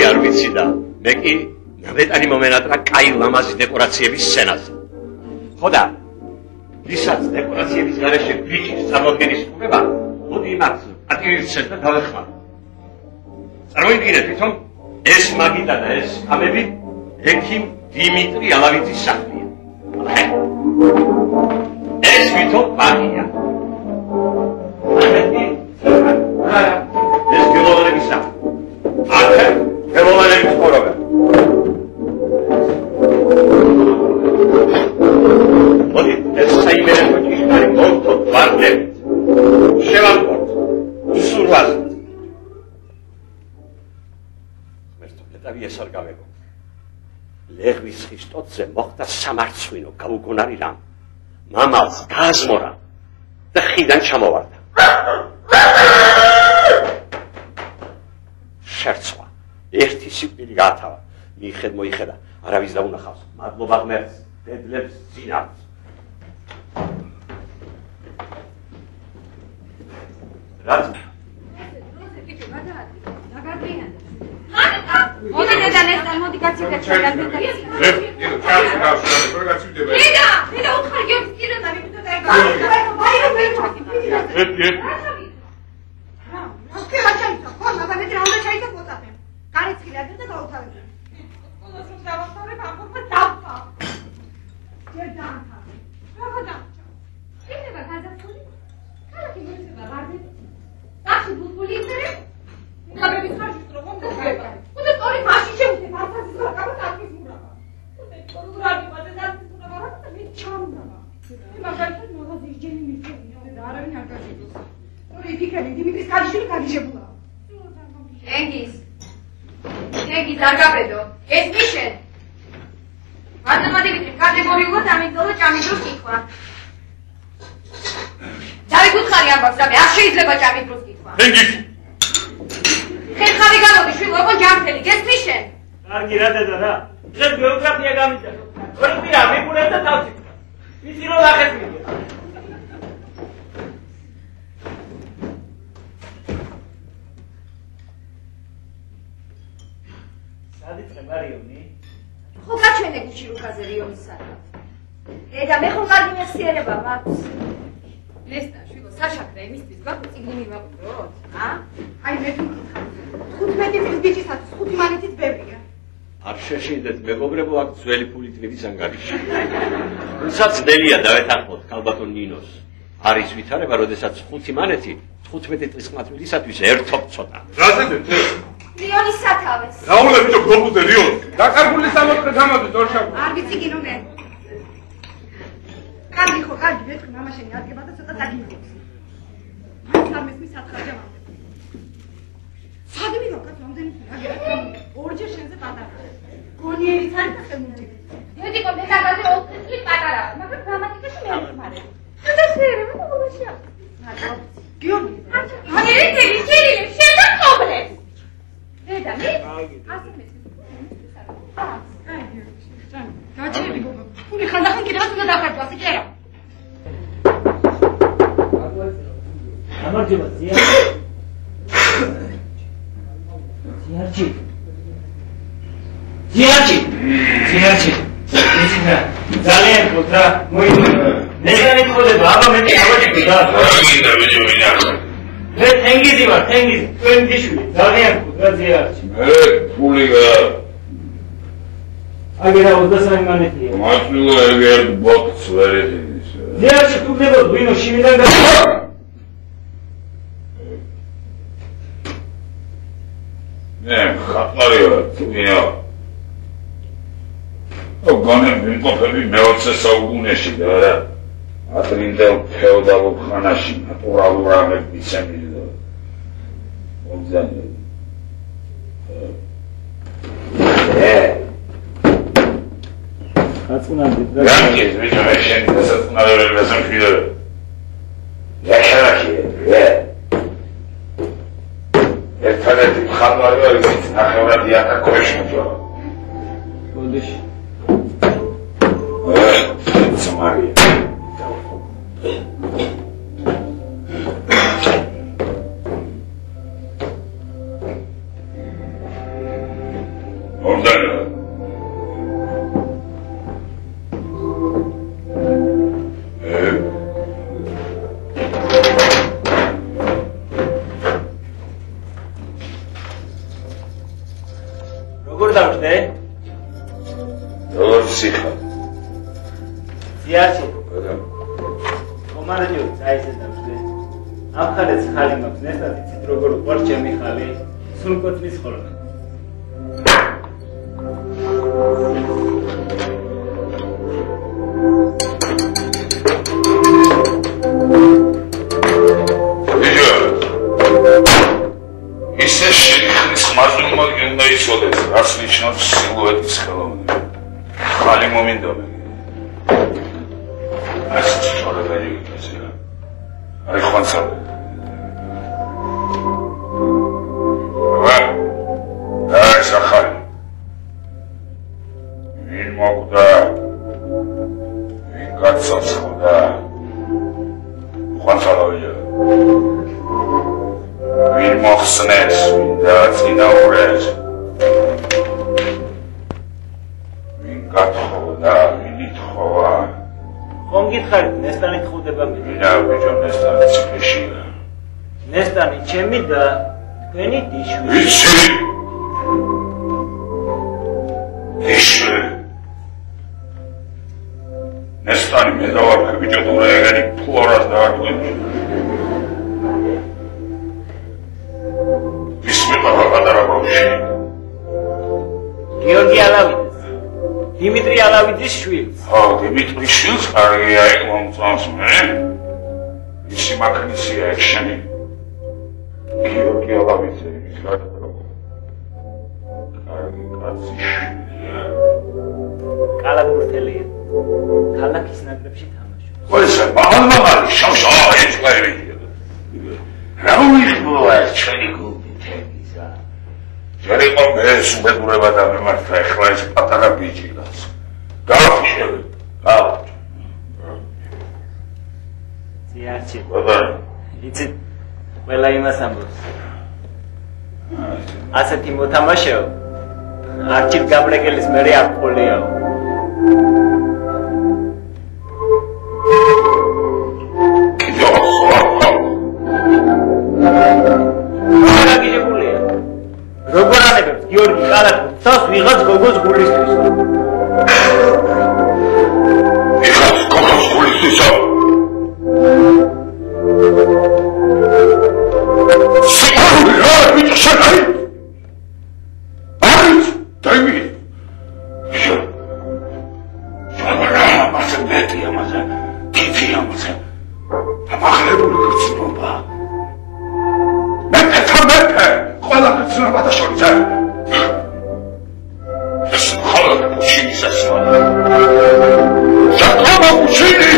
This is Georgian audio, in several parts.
მე არ ვიცი და მე კი ნავეტანი მომენატრა კაი ლამაზი დეკორაციების სცენაზე. ხო და ვისაც დეკორაციების გარეშე ბიჭის წარმოდგენის ყურება, მოდი იმათ პატივისცემ და დავეხმარო. წარმოიდგინეთ თვითონ ეს მაგიდა და ეს ამები ექიმ დიმიტრი ალავიძის სახლია. ეს თვითონ ბაღია. ეს გელოვანების სახლი. აქ გელოვანების ცხოვრება. მოდი ეს საიმერე კოჭიშკარი მოვთოთ ვარდებით. შევამკორთ. სურვაზე. ეს არ გავეგო. ლეღვის ხისტოთზე მოხდა სამარცხვინო გაუგონარი რამ. მამალს გააზმორა და ხიდან ჩამოვარდა. შერცვა. ერთი სიკვდილი გაათავა. მოიხედა, არავის დაუნახავს. მადლობა ღმერთს, დედლებს ძინავს. რაც მოდი დედანესთან, მოდი გაცივდეთ შეგადეთ. დედა, უთხარ გიორგის კირონა ვიბიტო და ეგა. ძველი პოლიტიკების ანგარიში. თუმცა ძნელია დავეთანხმოთ ქალბატონ ნინოს. არის ვითარება, როდესაც 5 მანეთი 15 წლის ყმაწვილისათვის ერთობ ცოტა. რაზეც? რიონის სათავეს. რაულე ბიჭო გლობუზე რიონს. დაკარგული 60 გამოდით ორშაბათს. არ ვიცი კი ნუ მე. კარგი ხო, კარგი, ვეთქვი მამაშენი ადგება და ცოტა დაგიმოს. მაინც არ მესმის სათხარჯა მანდ. სადმე მოკაც მომდენი აგერა. ორჯერ შენზე პატარა. გონიერიც არის და ხელმუნჯი. დედიკო მე დაგაზე 4 წელი პატარა, მაგრამ გრამატიკაში მე არ ვიხმარე. და შეიძლება მოგოშია. მაგრამ გიორგი. აი ერთი ჩერილი შედა პრობლემ. დედა მე? ასე მე. აი გიორგი. გაჩერები გოგო. ფული ხანდახან კიდევ უნდა დახარჯო, ასე კი არა. გამარჯობა ზია. ზიარჩი. ზიარჩი. ძალიან ხოთა მოიძინე. ნეგარი ხოდება, აბა მე გავაჭიქი და. მე თენგიზი ვარ, თენგიზი, თქვენ დიშვი. ძალიან ხოთა ზიარჩი. მე ფულია. აგერა 23 მანეთია. მაშულა ეგერ ბოქს ვერეთის. ზიარჩი თუ გნებოდ ვინო შინიდან გავა. მე ხაფარი ვარ, თუნია. გონები მყოფები მე-20 საუკუნეში და რა ადრინდელ ფეოდალურ ხანაში ნატურალურ ამებს მიცემდნენ და მომძანები. აწუნანდი და განკეს ვიჯო მე შენ დასაწუნებელი მასამშვიდე. яшарахи. ერთადერთი მხატვარი ვარ ვინც ნახევრად იატაკოებს მოძრაობა. გოდიში Maria. წაიზე დავშე. ამ ხალეს ხალი მაქვს, ნესტად იცით როგორ უყვარს ჩემი ხალი, სულ კოცნის ხოლმე. რაც ნიშნავს სილუეტის ხელოვნება. ხალი მომინდომა. ეს სწორად აიგია. აი ხანსა. აი სახალი. ვინ მოკვდა? ვინ გაცოცხლდა? ხანსალავია. ვინ მოხსნეს? ვინ დაწინაურეს? გათხოვდა, ვითხოვა. ხომ გითხარით, ნესტანი თხუდება მე? ვინა ბიჭო, ნესტანი ციხეშია. ნესტანი ჩემი და თქვენი დიშვილი. ვიცი. დიშვილი. ნესტანი მე დავარქე ბიჭო, თუ ეგენი ფლორას დააკვირდი. ისმი პაპადარა ბავშვი. გიორგი ალავიძე. Dimitri Alavidzis შვილს. ხო, Dimitri შვილს კარგია მომწონს მე. ისი მაკნისია ექშენი. გიორგი ალავიძე ის გადაგო. კარგი კაცი შვილია. კალათბურთელია. ქალაქის ნაკრებში თამაშობს. ყველა მაღალი შავშა ეჭვები. რა უიხმოა ჩვენი გუნდი თემისა. ჯერიყო მე სუბედურება და მემართა ეხლა ეს პატარა ბიჭი გას. გავხშები. ზიარჩი. ბაბა. იცით ყველა იმას ამბობს. ასეთი მოთამაშეო. არჩილ გაბრეკელის მერე აკყოლიაო. როგორ ანებებს გიორგი კალათბურთს ვიღაც გოგოს გულისთვის. ვიღაც გოგოს გულისთვისო. სიყვარული რა ბიჭო შეგარი. არის დაიმი. ამაზე მეტი ამაზე. კითი ამაზე. ამაღლებული გრძნობა. მეფე. ყველა გრძნობა და შორიძე. ეს ხოლმე პუჩინის ასვლა. საკრობა პუჩინი!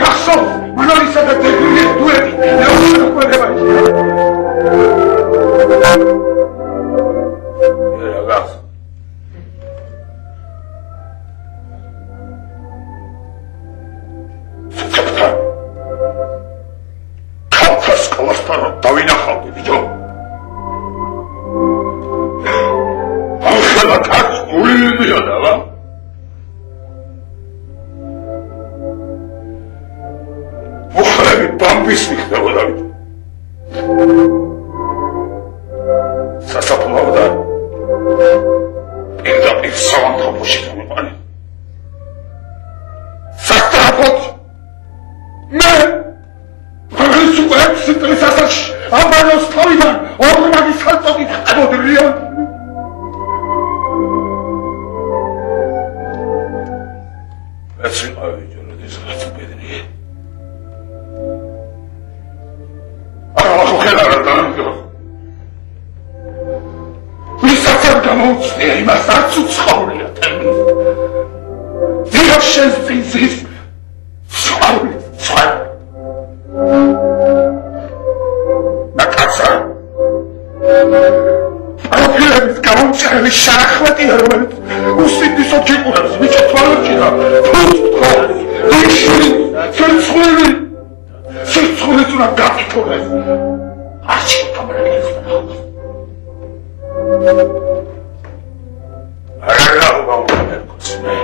გახსოვს, მანოლისა და დეგრილის დუეტი, ნეუჩუკველებაში. რა გახსოვს? ქალთას კლასთან დავინახავდი, ბიჭო. ახლა კაც გულიდია და რა? მოხლები ბამბის მიხდებოდა ბიჭო. სასაფლაოდა პირდაპირ სავანთყოფოში გამიყვანე. სასტრაფოდ მე ეს უექსი წლის ასაკში ამბანოს თავიდან ორმაგი სალწოგი ხდებოდი რიონ. ეს ვიყავი ბიჭო, როდესაც ბედნიე. ახლა რა დამდგა. ვისაც არ გამოუწია იმას არც უცხოურია თემის. ვიღაც შენს წინზის სვარული სვარ. ნაკაცა. პროფილების გამოუწერელი შარახვეტია, რომელიც უსინდისო ჯეკურებს ბიჭო თვალებში და სიცხვილი უნდა გაწითურდეს. არჩი კამერას ხდება. არა გაუგავდეს მე.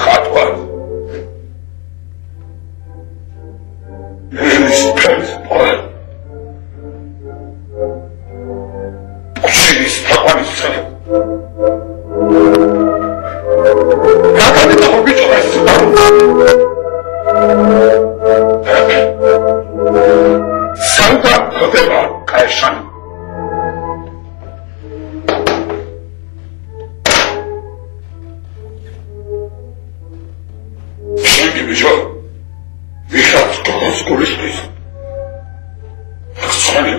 ხატვა. ეს პრეს პოე. პუჩინის თაყვანისცემ. რა გადაწყობ ბიჭო ეს? ბიჭო ვიხარ გოგოს გულისთვის ხსალე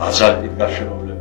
ბაზალტით გაშენებული.